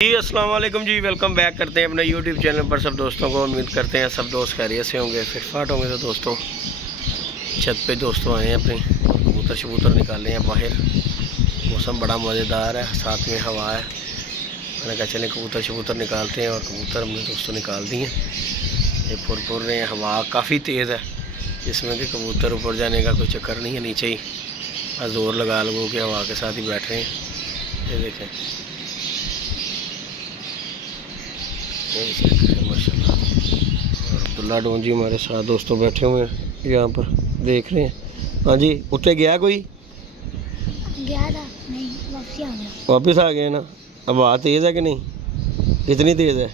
जी अस्सलाम वालेकुम जी, welcome back करते हैं अपने यूट्यूब चैनल पर सब दोस्तों को। उम्मीद करते हैं सब दोस्त खैरियत से होंगे, फिटफाट होंगे। तो दोस्तों छत पे दोस्तों आए हैं अपने कबूतर शबूतर निकाले हैं बाहर। मौसम बड़ा मज़ेदार है, साथ में हवा है। मैंने कहा चलें कबूतर शबूतर निकालते हैं, और कबूतर हमने दोस्तों निकाल दिए। ये फुर रहे हैं, हवा काफ़ी तेज़ है जिसमें कि कबूतर ऊपर जाने का कोई चक्कर नहीं है, नीचे ही बस जोर लगा लगो के हवा के साथ ही बैठ रहे हैं। ये देखें माशाल्लाह। और अब्दुल्ला डोन जी हमारे साथ दोस्तों बैठे हुए हैं यहाँ पर, देख रहे हैं। हाँ जी, उत्ते गया कोई? गया था नहीं, वापस आ गया। वापस आ गए ना। अब हवा तेज़ है कि नहीं? कितनी तेज़ है?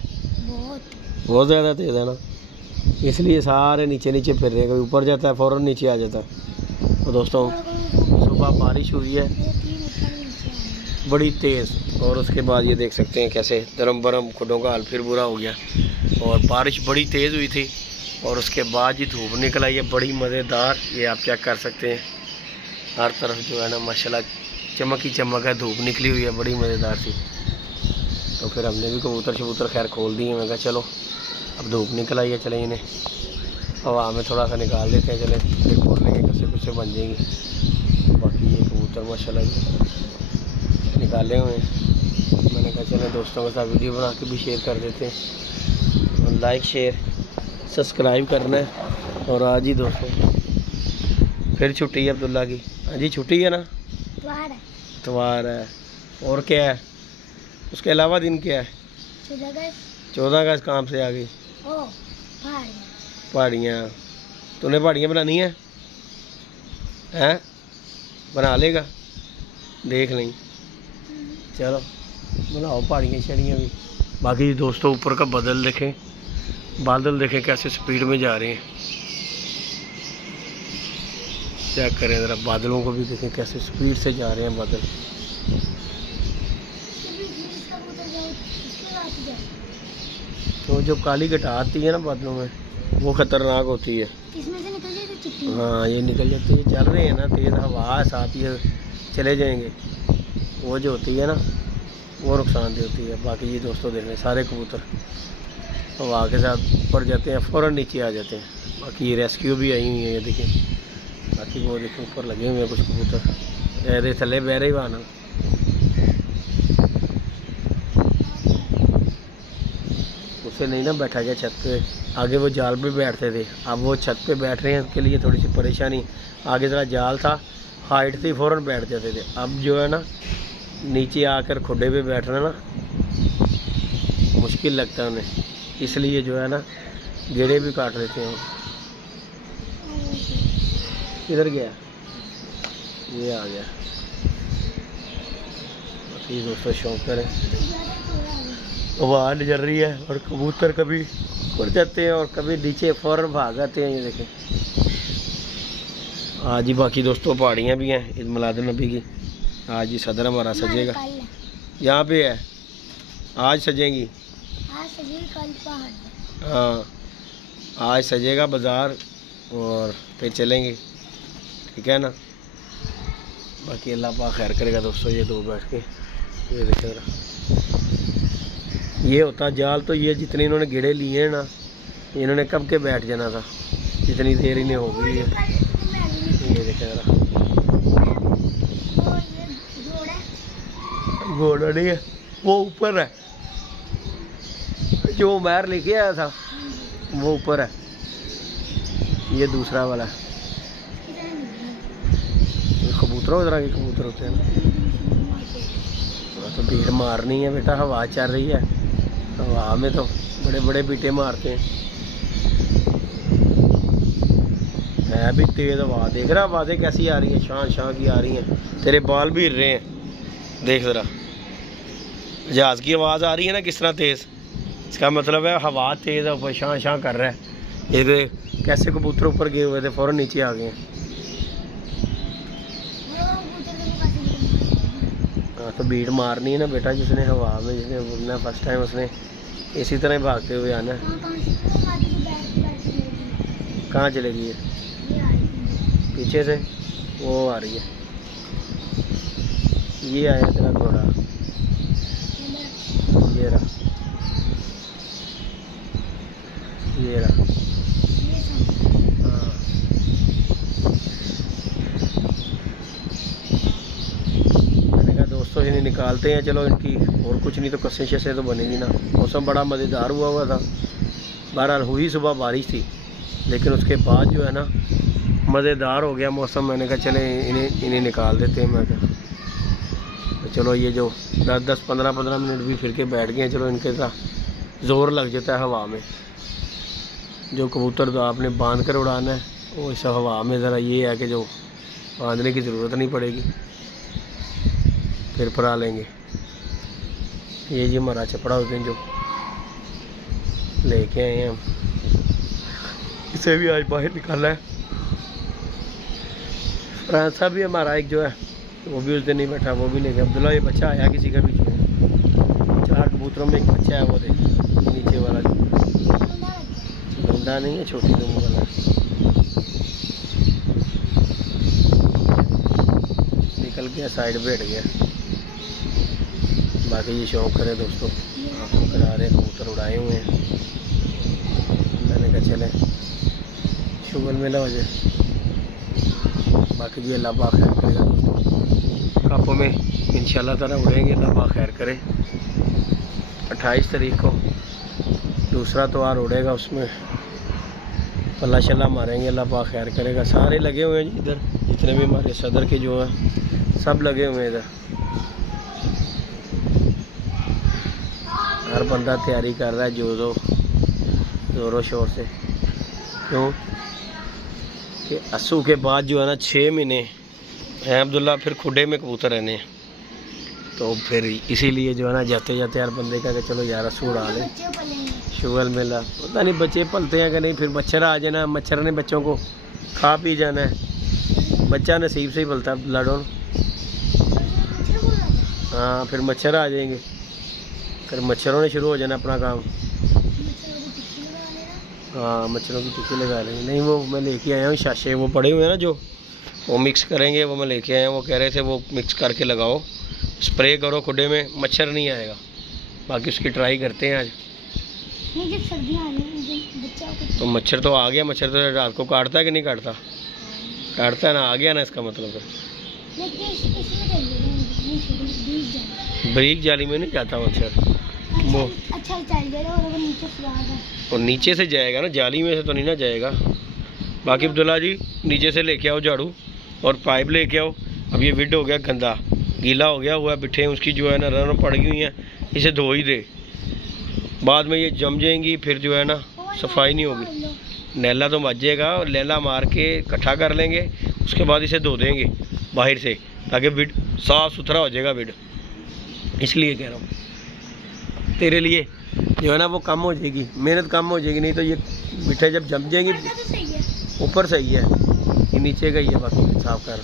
बहुत ज़्यादा तेज़ है ना, इसलिए सारे नीचे नीचे फिर रहे हैं। कभी ऊपर जाता है फ़ौरन नीचे आ जाता है। तो दोस्तों सुबह बारिश हुई है बड़ी तेज़, और उसके बाद ये देख सकते हैं कैसे दरम बरम खुडों का हाल फिर बुरा हो गया। और बारिश बड़ी तेज़ हुई थी, और उसके बाद ही धूप निकल आई है बड़ी मज़ेदार। ये आप चेक कर सकते हैं, हर तरफ जो है ना माशाल्लाह चमक ही चमक है, धूप निकली हुई है बड़ी मज़ेदार सी। तो फिर हमने भी कबूतर शबूतर खैर खोल दिए। मैं कहा चलो अब धूप निकल आई है, चले इन्हें हवा में थोड़ा सा निकाल देते हैं, चले फिर खोल लेंगे, कैसे कुछ बन जाएंगी। बाकी ये कबूतर माशाल्लाह निकाले हुए हैं। मैंने कहा चलें दोस्तों के साथ वीडियो बना के भी शेयर कर देते हैं, और लाइक शेयर सब्सक्राइब करना है। और आज ही दोस्तों फिर छुट्टी है अब्दुल्ला की। हाँ जी छुट्टी है ना, इतवार है। और क्या है उसके अलावा दिन क्या है? 14 अगस्त काम से आ गई। पहाड़ियाँ, तूने पहाड़ियाँ बनानी है? हैं बना लेगा, देख लें। चलो बनाओ पहाड़ियाँ शड़ियाँ भी। बाकी दोस्तों ऊपर का बदल देखें, बादल देखें कैसे स्पीड में जा रहे हैं। चेक करें ज़रा, बादलों को भी देखें कैसे स्पीड से जा रहे हैं बादल। तो जो काली घटा आती है ना बादलों में, वो ख़तरनाक होती है। इसमें से निकल जाए तो चिट्ठी। हाँ ये निकल जाती है, चल रहे हैं ना तेज़ हवा साथ ही चले जाएंगे। वो जो होती है ना वो नुकसान होती है। बाकी ये दोस्तों देख लें सारे कबूतर हवा के साथ ऊपर जाते हैं, फ़ौरन नीचे आ जाते हैं। बाकी ये रेस्क्यू भी आई हुई है, ये देखें। बाकी वो देखें ऊपर लगे हुए हैं कुछ कबूतर, ऐसे थले बह रहे वहाँ ना। उससे नहीं ना बैठा गया छत पे, आगे वो जाल पे बैठते थे, अब वो छत पे बैठ रहे हैं। उनके लिए थोड़ी सी परेशानी, आगे ज़रा जाल था, हाइट थी, फ़ौरन बैठ जाते थे। अब जो है ना नीचे आकर खुडे पे बैठना ना मुश्किल लगता है उन्हें, इसलिए जो है ना गेड़े भी काट लेते हैं। किधर गया? ये आ गया। बाकी दोस्तों शौक करें, हवा जल रही है और कबूतर कभी उड़ जाते हैं और कभी नीचे फ़ौरन भाग आते हैं। ये देखें आज ही। बाकी दोस्तों पहाड़ियाँ भी हैं ईद मिलाद नबी की। आज ही सदर हमारा सजेगा, यहाँ पे है, आज सजेंगी। हाँ आज सजेगा बाज़ार, और फिर चलेंगे, ठीक है ना। बाकी अल्लाह पाक खैर करेगा दोस्तों। ये दो बैठ के ये देखें ज़रा, ये होता जाल तो ये जितने इन्होंने गिड़े लिए हैं ना, इन्होंने कब के बैठ जाना था, जितनी देर इन्हें हो गई है। ये देखें ज़रा, घोड़ा नहीं है, वो ऊपर है, जो उमर लेके आया था वो ऊपर है, ये दूसरा वाला है। कबूतरों की तरह के कबूतर होते हैं ना। तो भीड़ मारनी है बेटा, हवा चल रही है, हवा में तो बड़े बड़े बीटे मारते हैं। है भी तेज़ हवा, देख रहा आवाज़ें कैसी आ रही हैं, शां शां की आ रही हैं। तेरे बाल भी हिल रहे हैं, देख ज़रा जहाज़ की आवाज़ आ रही है ना किस तरह तेज़, इसका मतलब है हवा तेज़ है, ऊपर शां शां कर रहा है। ये देख कैसे कबूतर ऊपर गए हुए थे, फ़ौरन नीचे आ गए हैं। हाँ तो भीड़ मारनी है ना बेटा, जिसने हवा में जिसने उड़ना फर्स्ट टाइम उसने इसी तरह भागते हुए आना है। कहाँ चलेगी? ये पीछे से वो आ रही है, ये आया तेरा घोड़ा। ये ये रहा, ये रहा। ये सब हाँ, मैंने कहा दोस्तों इन्हें निकालते हैं, चलो इनकी और कुछ नहीं तो कस्से शस्से तो बनेगी ना। मौसम बड़ा मज़ेदार हुआ था। बहरहाल हुई सुबह बारिश थी, लेकिन उसके बाद जो है ना मज़ेदार हो गया मौसम। मैंने कहा चले इन्हें निकाल देते हैं। मैं कहा तो चलो ये जो 10-15 मिनट भी फिर के बैठ गए, चलो इनके साथ ज़ोर लग जाता है हवा में। जो कबूतर तो आपने बांध कर उड़ाना है, वो इस हवा में ज़रा ये है कि जो बांधने की ज़रूरत नहीं पड़ेगी, फिर फरा लेंगे। ये जी हमारा चपड़ा उस दिन जो लेके आए हैं हम, इसे भी आज बाहर निकाला है। फ्रांसा भी हमारा एक जो है वो भी उस दिन नहीं बैठा, वो भी ले गया। अब्दुल्ला ये बच्चा आया किसी का बीच में, 4 कबूतरों में एक बच्चा है, वो देख नीचे वाला जो बंदा नहीं है, छोटी दुम वाला निकल गया, साइड पे हट गया। बाकी ये शौक करे दोस्तों, आपको करा रहे कबूतर उड़ाए हुए हैं। मैंने कहा चले शुगर मेला हो जाए। बाकी भी अल्लाह पाक खैर करेगा दोस्तों। कापों में इंशाल्लाह ताला उड़ेंगे, अल्लाह पाक खैर करे। 28 तारीख को दूसरा त्यौहार उड़ेगा, उसमें पल्ला शल्ला मारेंगे, अल्लाह पाक खैर करेगा। सारे लगे हुए हैं इधर, जितने भी हमारे सदर के जो हैं सब लगे हुए हैं इधर। हर बंदा तैयारी कर रहा है ज़ोरों शोर से। क्यों कि अस्सू के बाद जो है ना 6 महीने हैं अब्दुल्ला, फिर खुडे में कबूतर रहने हैं। तो फिर इसीलिए जो है ना जाते जाते हर बंदे का कि चलो यार अस्सू उड़ा लें। शुगर मेला पता नहीं बच्चे पलते हैं कि नहीं, फिर मच्छर आ जाना, मच्छर ने बच्चों को खा पी जाना है। बच्चा नसीब से ही पलता है लाडोन। हाँ, फिर मच्छर आ जाएंगे, फिर मच्छरों ने शुरू हो जाना अपना काम। हाँ, मच्छरों की टिक्की लगा लेंगे। नहीं वो मैं लेके आया हूँ शाशे, वो पड़े हुए हैं ना जो वो मिक्स करेंगे, वो मैं लेके आया हूँ। वो कह रहे थे वो मिक्स करके लगाओ, स्प्रे करो खुडे में, मच्छर नहीं आएगा। बाकी उसकी ट्राई करते हैं आज। नहीं, जब सर्दियाँ आ जाएंगी बच्चा को तो मच्छर तो आ गया, मच्छर तो रात को काटता है कि नहीं काटता? काटता है ना, आ गया ना इसका मतलब है। लेकिन इसमें ब्रीक जाली में नहीं जाता मच्छर, वो अच्छा चल जाएगा और वो नीचे फुलाएगा। और नीचे से जाएगा ना, जाली में से तो नहीं ना जाएगा। बाकी अब्दुल्ला जी नीचे से लेके आओ झाड़ू और पाइप लेके आओ। अब ये विड हो गया गंदा, गीला हो गया हुआ, बिठे उसकी जो है ना रन पड़ गई हैं, इसे धो ही दे। बाद में ये जम जाएंगी, फिर जो है ना सफाई नहीं होगी। नैला तो मच जाएगा, और लैला मार के इकट्ठा कर लेंगे, उसके बाद इसे धो देंगे बाहर से, ताकि विड साफ़ सुथरा हो जाएगा विड। इसलिए कह रहा हूँ तेरे लिए जो है ना वो कम हो जाएगी, मेहनत कम हो जाएगी। नहीं तो ये बिठे जब जम जाएंगी, ऊपर सही है, ये नीचे का ही है। बाकी साफ कर,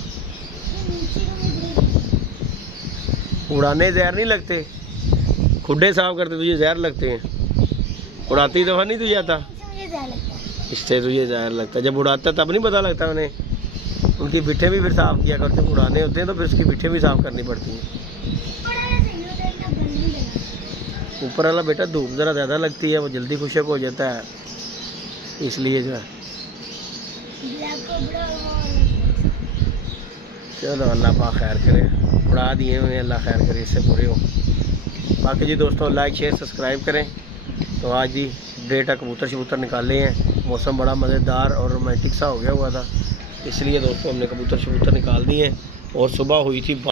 उड़ाने जहर नहीं लगते, खुडे साफ करते तुझे जहर लगते हैं। उड़ाती दफ़ा नहीं तुझे आता, इससे तुझे जहर लगता है। जब उड़ाता तब नहीं पता लगता उन्हें। उनकी बिठे भी फिर साफ़ किया करते, उड़ाने होते हैं तो फिर उसकी बिठे भी साफ़ करनी पड़ती हैं। ऊपर वाला बेटा धूप ज़रा ज़्यादा लगती है, वो जल्दी खुशक हो जाता है, इसलिए जो है। चलो अल्लाह पाक खैर करे, उड़ा दिए हुए अल्लाह खैर करे, इससे पूरे हो। बाकी जी दोस्तों लाइक शेयर सब्सक्राइब करें। तो आज जी डेटा कबूतर शबूतर निकाले हैं, मौसम बड़ा मज़ेदार और रोमांटिक सा हो गया हुआ था, इसलिए दोस्तों हमने कबूतर शबूतर निकाल दिए हैं। और सुबह हुई थी